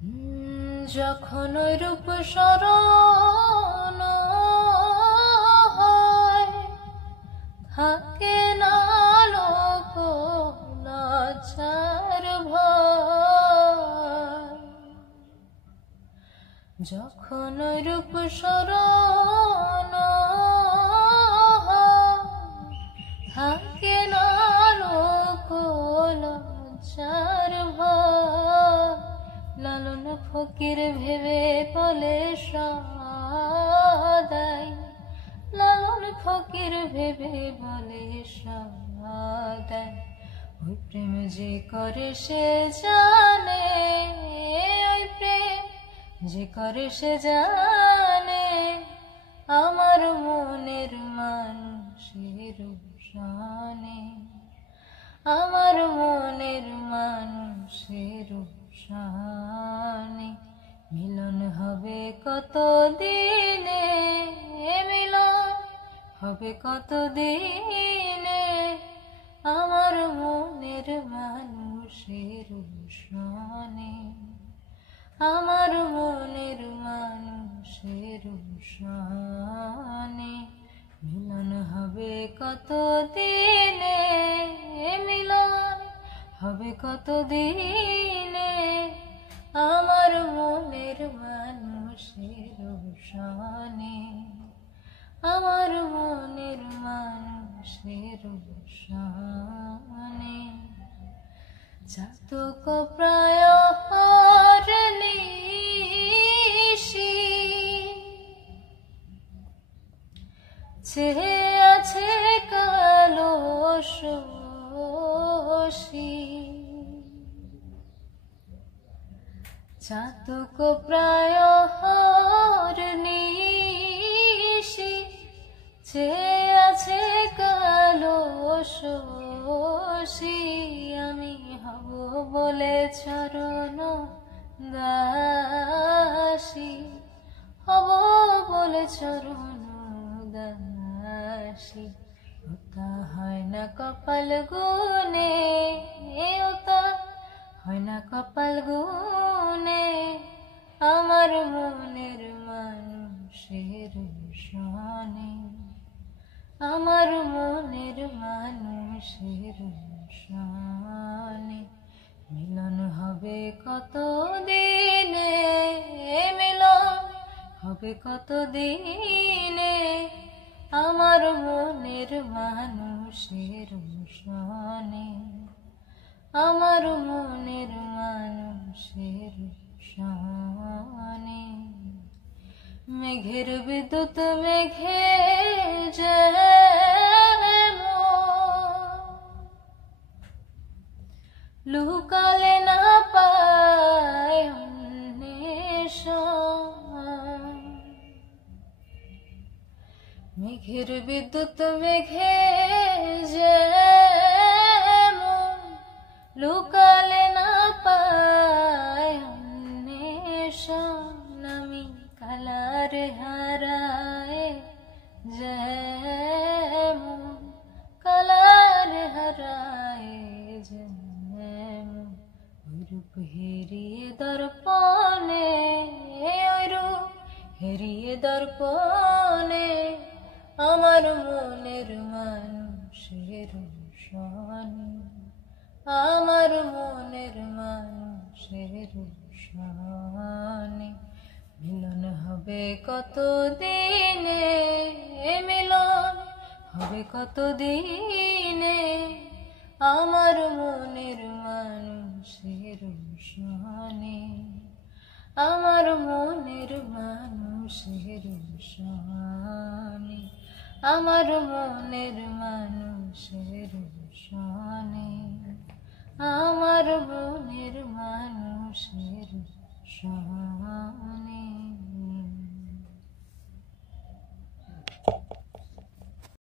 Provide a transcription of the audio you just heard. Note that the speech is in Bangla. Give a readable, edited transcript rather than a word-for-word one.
যখন ওই রূপ স্মরণ হয়, থাকে না লোক লজ্জার ভয়। যখন ওই রূপ স্মরণ হয়, থাকে না লোক লজ্জার ভয়। লালন ফকির ভেবে বলে সদাই, লালন ফকির ভেবে বলে সদাই। ওই প্রেম যে করে সে জানে, ওই প্রেম যে করে সে জানে, আমার মনের মানুষের শানে, আমার মনের মানুষের শানে। মিলন হবে কত দিনে, মিলন হবে কত দিনে, আমার মনের মানুষের শানে, আমার মনের মানুষের শানে। মিলন হবে কত দিনে, মিলন হবে কত দিনে, আমার মনের মানুষের শানে, আমার মনের মানুষের শানে। চাতক প্রায় নিশি চেয়ে আছে কালো শশী, চাতক প্রায় নিশি চেয়ে আছে কালো শশী। আমি হব বলে চরণ দাসী, হব বলে চরণ দাসী। ওটা হয় না কপাল গুনে, ওটা হয় না কপাল গুনে, আমার মনের মানুষের শানে, আমার মনের মানুষের শানে। মিলন হবে কত দিনে, মিলন হবে কত দিনে, আমার মনের মানুষের শানে, আমার মনের মানুষের শানে। মেঘের বিদ্যুৎ মেঘে যেমন লুকালে না পায় অন্বেষণ, মেঘের বিদ্যুৎ মেঘে যেমন লুকালে না পায় অন্বেষণ। আমি কালার হারায় যেমন, কালার হারায় যেমন, ওই রূপ হেরিয়ে দর্পণে, ওই রূপ হেরিয়ে দর্পণে, আমার মনের মানুষের শানে, আমার মনের মানুষের শানে। মিলন হবে কত দিনে, মিলন হবে কত দিনে, আমার মনের মানুষের শানে, আমার মনের মানুষের শানে, আমার মনের মানুষের শানে, আমার মনের মানুষের শানে।